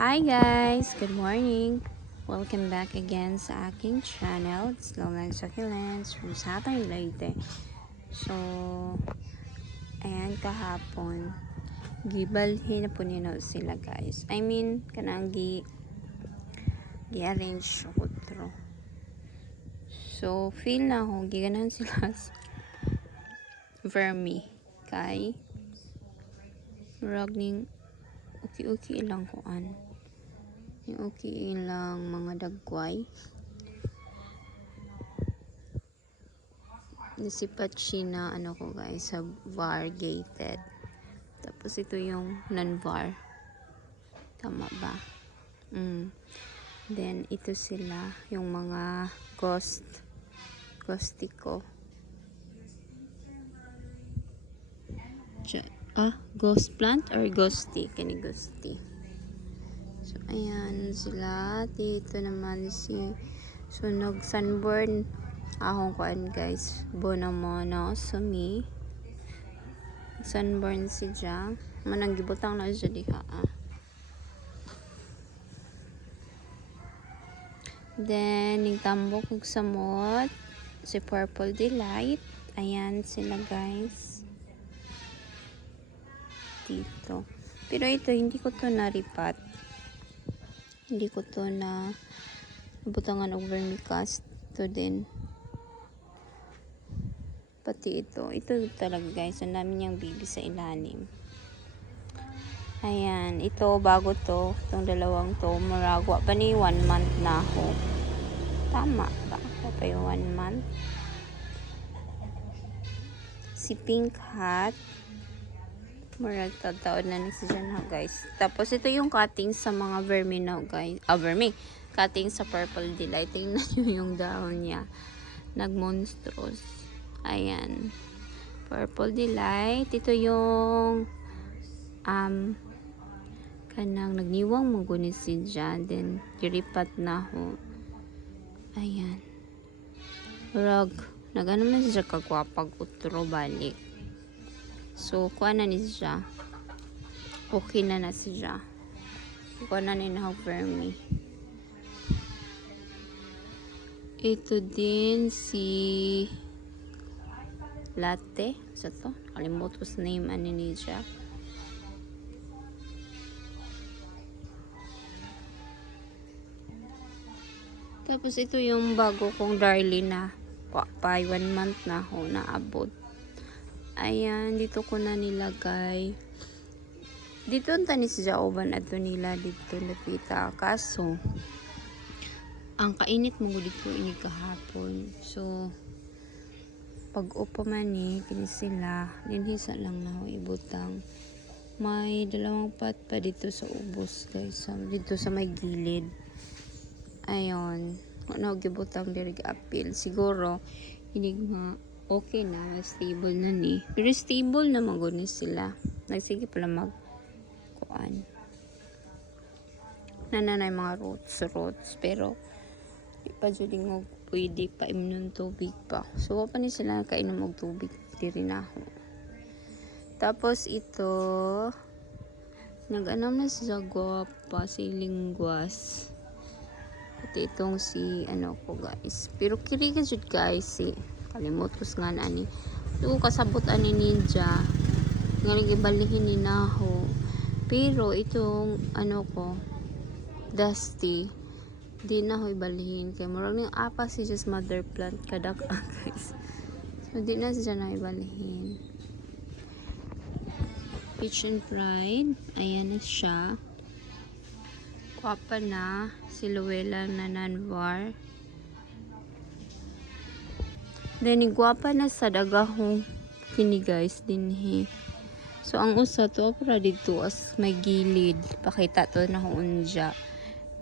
Hi guys! Good morning! Welcome back again sa aking channel. It's Lowland Succulents from Southern Leyte. So, ayan kahapon. Gibalhin na po nino sila guys. I mean, kanang gi-arrange ko tro. So, feel na ako. Giganahan sila sa vermi. Kay ragning uki-uki ilang kuan. Yung okay lang mga dagway. Nasipat siya na ano ko guys sa variegated. Tapos ito yung non-var. Tama ba? Then ito sila yung mga ghostico. Ghost plant or ghosty? Kani ghosty. So ayan sila. Dito naman si sunog sunburn. Ahong kuan guys. Bonamono sumi. Sunburn si Jang. Manang gibutang na siya diha. Then yung tambok ug samot si Purple Delight. Ayan sila guys. Dito. Pero ito hindi ko to naripat. Hindi ko to na butangan og vermicast. Ito din. Pati ito talaga guys, ang dami niyang bibi sa ilalim. Ayan, ito bago to, itong dalawang to, maragwa pa ni 1 month na ako. Tama ba? Pa yung 1 month. Si Pink Hat, marag taon na ni siya na guys. Tapos ito yung cutting sa mga vermi na guys. Vermi. Cutting sa Purple Delight. Tingnan nyo yung dahon niya. Nagmonstrous. Ayan. Purple Delight. Ito yung kanang nagniwang magunis si Jan. Then, giripat na ho. Ayan. Rag. Nagano na siya kagwapag utro balik. So, kuha na ni siya. Okay na siya. Kuha na ni na vermi. Ito din si Latte. Sa to? Kalimut ko sa name ani ni siya. Tapos ito yung bago kong darling na pa 1 month na ako naabot. Ayan, dito ko na nilagay. Dito ang tanis siya uban ato nila dito napita. Kaso, ang kainit mo dito ini kahapon. So, pag upa man ni, kini sila, dinhisa lang na ako ibutang. May dalawang pat pa dito sa ubos guys. Dito sa may gilid. Ayon. Ano gibutang diri apil. Siguro, hindi okay na. Stable na ni. Pero stable na magunis sila. Nagsige pala kuan. Nananay mga roots. Pero, di pa dyan mo pwede pa inom tubig pa. So, pa ni sila kainom og tubig. Diri na ako. Tapos, ito, nag-anam na siya guwapa, si Lingwas. Pati itong si, ano ko guys. Pero, kirigan siya guys, si, kalimot ko nga na ni. Ito, kasabot ani ninja. Nga nagibalihin ni Naho. Pero, itong, ano ko, Dusty, di na ho ibalihin kay murag ning apa si just mother plant kadak guys. So di na siya na ibalihin. Peach and Pride, ayan na siya. Kwapa na si Luella na non-var. Then gwapa na sa dagahong kini guys dinhi. So ang usa to para dito as may gilid, pakita to na unja.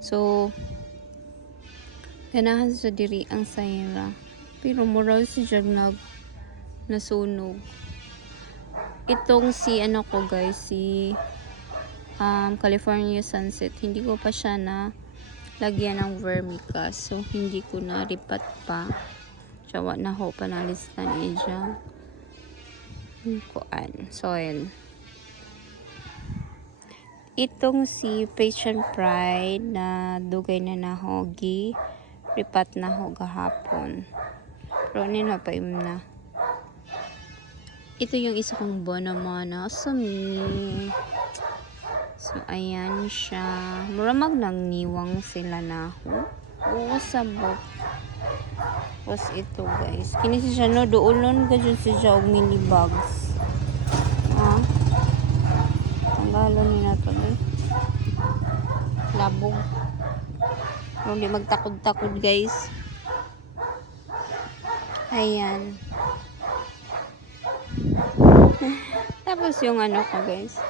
So ganahan sa diri ang sayra. Pero moral si Jag nasunog. Itong si ano ko guys, si California Sunset. Hindi ko pa siya na lagyan ng vermicast. So hindi ko na ripat pa. Sawa na ho panalistan niya. Kuan, soil. Itong si Passion Pride na dugay na nahogi, ripat na ho gahapon. Pero nino pa na. Ito yung isa kong Bonamana. Sumi. So, ayan siya. Muramag nang niwang sila na ho. Oo, sabot. Tapos ito guys. Kini siya no, doolon ka dyan siya og mini bags. Ha? Tanggalon ni na to eh. Labog. Pero di magtakod-takod guys. Ayan. Tapos yung ano ko guys.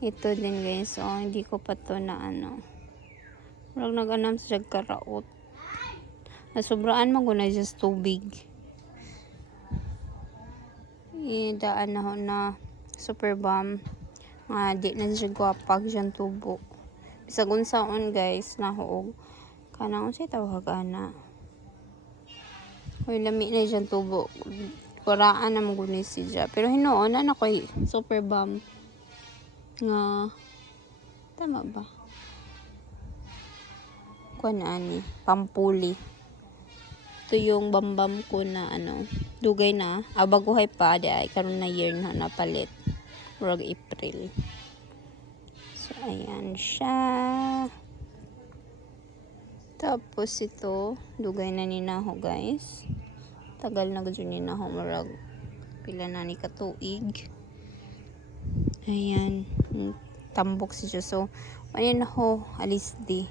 Ito din guys. So, hindi ko pa to na ano. Parang nag-anam siya karaot. Nasubraan mo ko na just tubig. Idaan na ho na super bomb. Di na siya gwapag siyang tubo. Bisag unsaon guys, nahuog. Kanang unsay tawag ana. Hoy lami na siyang tubo. Kuraan na mo gunis siya. Pero hinoon na ko'y super bomb. Nga tama ba? Kuan ani, pampuli. Ito yung bambam ko na ano, dugay na. Baguhay pa, di ay karon na year na napalit. Murag April. So, ayan siya. Tapos ito, dugay na ninaho guys. Tagal na gudyo ninaho, murag pila na ni katuig. Ayan, tambok si siya. So, ayan ho, alis di.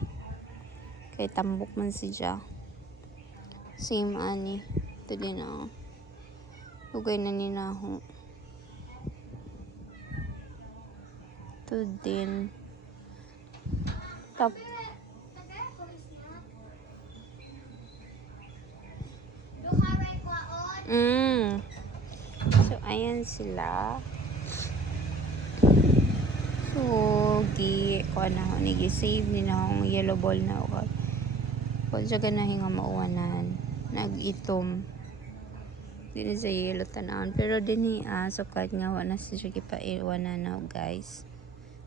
Kay tambok man si siya. Same ani. Ito din ako. Lugay na ninaho. Ito din. Tap. So, ayan sila. So, ko na ako. Nag-save ni na akong yellow ball na ako. Kung siya ganahin nga mauwanan. Nag-itom. Dini sa yellow tanaan. Pero dini sukat nga wala siya kipaiwanan na guys.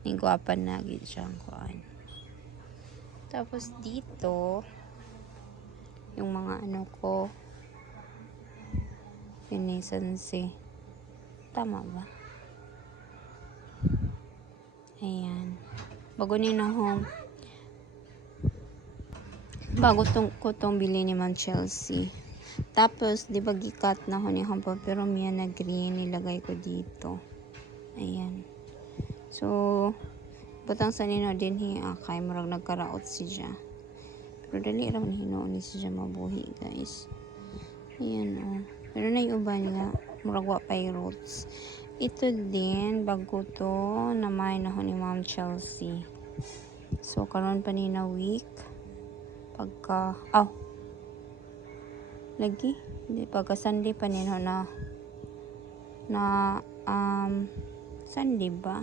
Ningwapan na gid siyang kuan. Tapos dito yung mga ano ko pinisansi. Tama ba? Ayan. Bago ni na home. Bago ko tong bili ni Ma'am Chelsea. Tapos, di ba gikat na ho ni Hampa, pero miya na green, nilagay ko dito. Ayan. So, butang sa nino din kay marag nagkaraot siya. Pero dali raw ni hinoon ni siya mabuhi, guys. Ayan, Pero na yung uban nga, murag wa pay roots. Ito din, bago to, namay na ho ni Ma'am Chelsea. So, karon pa ni na week. Pagka, lagi, hindi, pagka Sunday pa nino Sunday ba?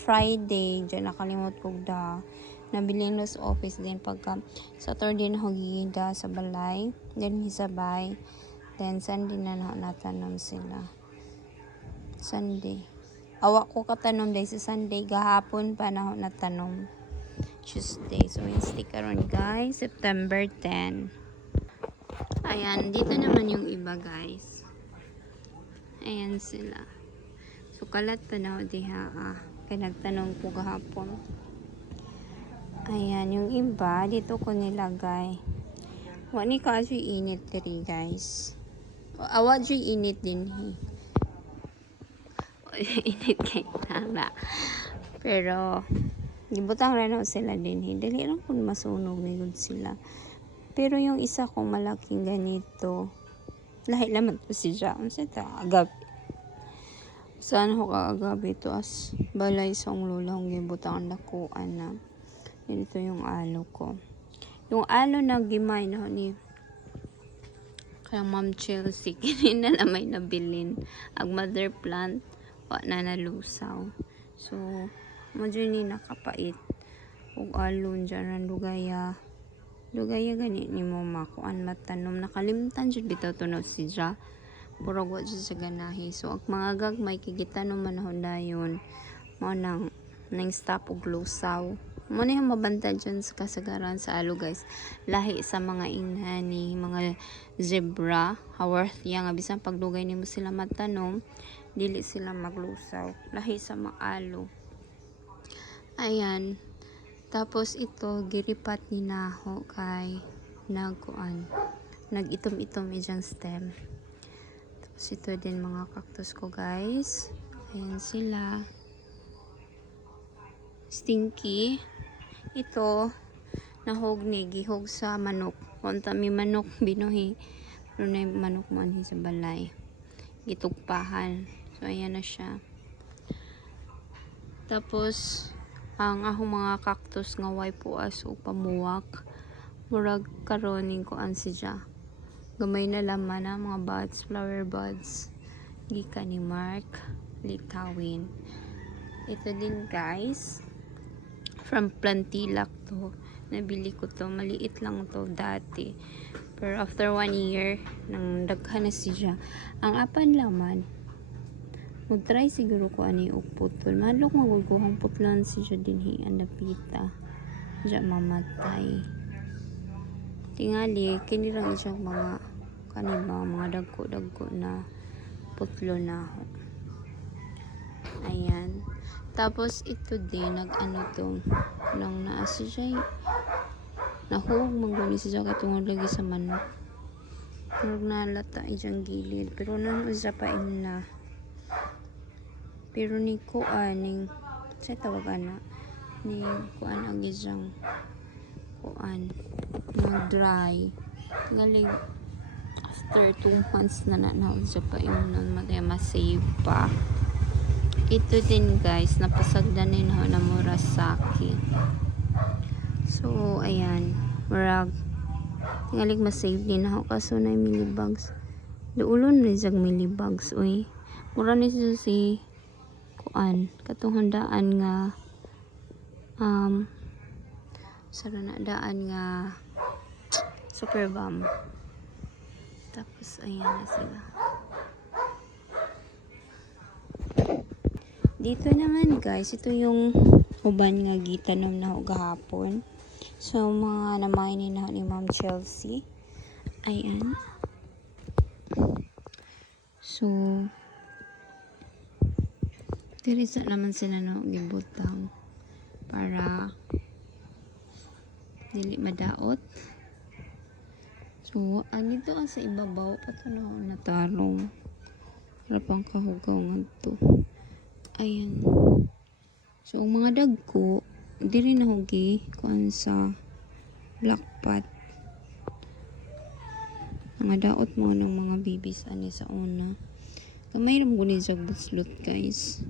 Friday, dyan nakalimot ko da. Nabili no sa office din pagka Saturday na hugida sa balay. Then hisabay. Then Sunday na natanom sila. Sunday. Awak ko katanom dahil sa Sunday. Gahapon pa na natanom. Tuesday. So, Wednesday karon guys. September 10. Ayan. Dito naman yung iba guys. Ayan sila. So, kalat pa na diha. Kaya nagtanong ko kahapon. Ayan. Yung iba. Dito ko nilagay. Wani ka siya init diri guys. Awa siya init din. Init kay tala. Pero, gibutang rano sila din. Dali lang kung masunog na yun sila. Pero yung isa kong malaking ganito, lahi naman to siya. Ano ta? Agabi. Saan ko kaagabi to as balay sa lulang gibutang nakuan na. Ganito yung alo ko. Yung alo na gimay na ni kaya Ma'am Chelsea. Kini na may nabilin. Ang mother plant, wa na nalusaw. So, medyo ni nakapait. Ug alon dyan ang lugaya. Lugaya gani ni mo makuan matanom. Nakalimtan dyan bitaw tunod siya. Puro wa dyan sa ganahi. So, ang mga gagmay kigitanom man dayon. mo nang stop og lusaw. Mo na yung mabantad dyan sa kasagaran sa alo guys. Lahi sa mga inhani, mga zebra, haworthia nga bisan pagdugay nimo sila matanom, dili sila maglusaw. Lahi sa mga alo. Ayan. Tapos ito giripat ni Naho kay nag-itom-itom ijang stem. Tapos ito din mga cactus ko guys. Ayan sila. Stinky. Ito, nahog ni, gihog sa manok. Kunta mi manok, binuhi. Pero na yung manok mo sa balay. Gitugpahan. So, ayan na siya. Tapos, ang akong mga cactus nga way puas o pamuwak. Murag karoning ko an siya. Gamay na laman na mga buds, flower buds. Gika ni Mark Litawin. Ito din guys. From Plantilac to. Nabili ko to. Maliit lang to dati. Pero after 1 year, nang daghan na siya. Ang apan laman, mag-try siguro ko ani og putol. Madlok magulkuhang putlan siya dinhi ang napita. Diya mamatay. Tingali, kinirang siya mga kanina, mga dagko-dagko na putlo na ho. Ayan. Tapos ito din nag-ano to nang naasa siya nahug mangguni siya katungod lagi sa manok. Murag nalata ijang gilid pero nang usa pa na. Pero ni kuan ning sa tawag ana ni kuan ang ijang kuan na dry. Galing after 2 months na usa pa nun masave pa. Ito din guys, napasagdan din ho na Murasaki. So, ayan. Murag. Tingalig masave din ako kaso na yung millibugs. Duulon na yung millibugs. Uy. Mura ni si kuan. Katong handaan nga sara na daan nga super bomb. Tapos, ayan na sila. Dito naman guys, ito yung uban nga gitanom na ho gahapon. So, mga namainin na ni Ma'am Chelsea. Ayan. So, dirisa naman sila no gibutang para dili madaot. So, anito sa ibabaw pato na natarong. Para pang kahugaw nga to. Ayan. So, ang mga dagko, diri na hugi kuan sa black pot. Mga daot mo ng mga babies ani sa una. Kamay ram guni sa buslot guys.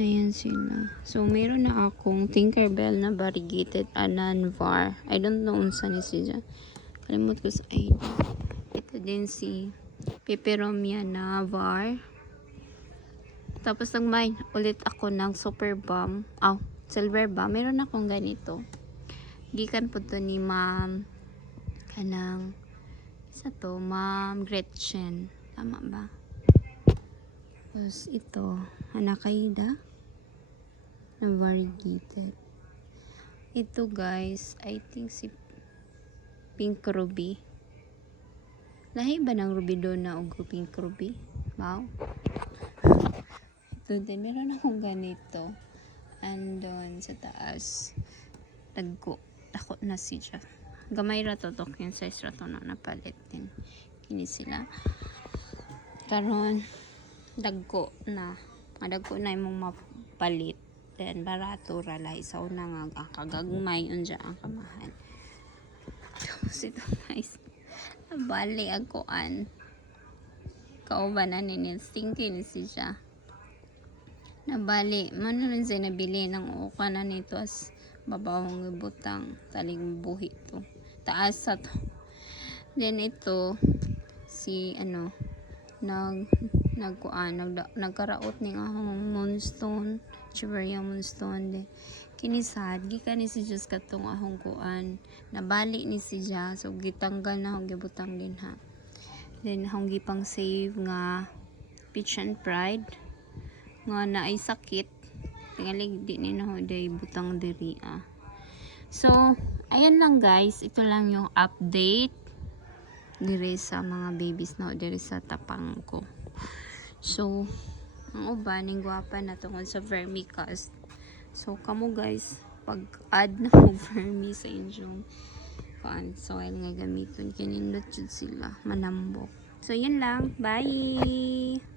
Ayan sila. So, meron na akong Tinkerbell na variegated Ananvar. I don't know unsa ni siya. Kalimut ko sa ID. Ito din si Peperomia na var. Tapos nagmay ulit ako ng super bomb. Silver bomb. Meron akong ganito. Gikan po to ni Ma'am kanang isa to, Ma'am Gretchen. Tama ba? Tapos ito, Hanakaida na variegated. Ito guys, I think si Pink Ruby. Lahi ba ng Ruby doon na og Pink Ruby? Wow. Ito din, meron akong ganito. Andon sa taas. Dagko. Takot na siya. Gamay ra to yung size ra to na napalit din. Kini sila. Karon dagko na. Dagko na imong mapalit. Then barato ra lahi sa una nga kagagmay unja ang kamahal. Tapos ito guys. Bali agoan. Kauban na ni Stinky ni siya. Nabali, man rin siya nabili ng uka na nito as babawang butang taling buhi to. Taas sa to. Then ito si nagkaraot ning ahong moonstone, Chiveria moonstone de. Kinisad gikan ni si Diyos katong ahong kuan. Nabali ni si siya so gitanggal na akong gibutang din ha. Then akong gipang save nga Peach and Pride nga naay sakit tingalig di ni na day butang diri ah. So, ayan lang guys, ito lang yung update diri sa mga babies na diri sa tapang ko. So, ang uban ning gwapa na tungod sa vermicast. So, kamo guys, pag-add na mo vermi sa inyong soil nga gamiton, kinindot jud sila manambok. So, yun lang. Bye!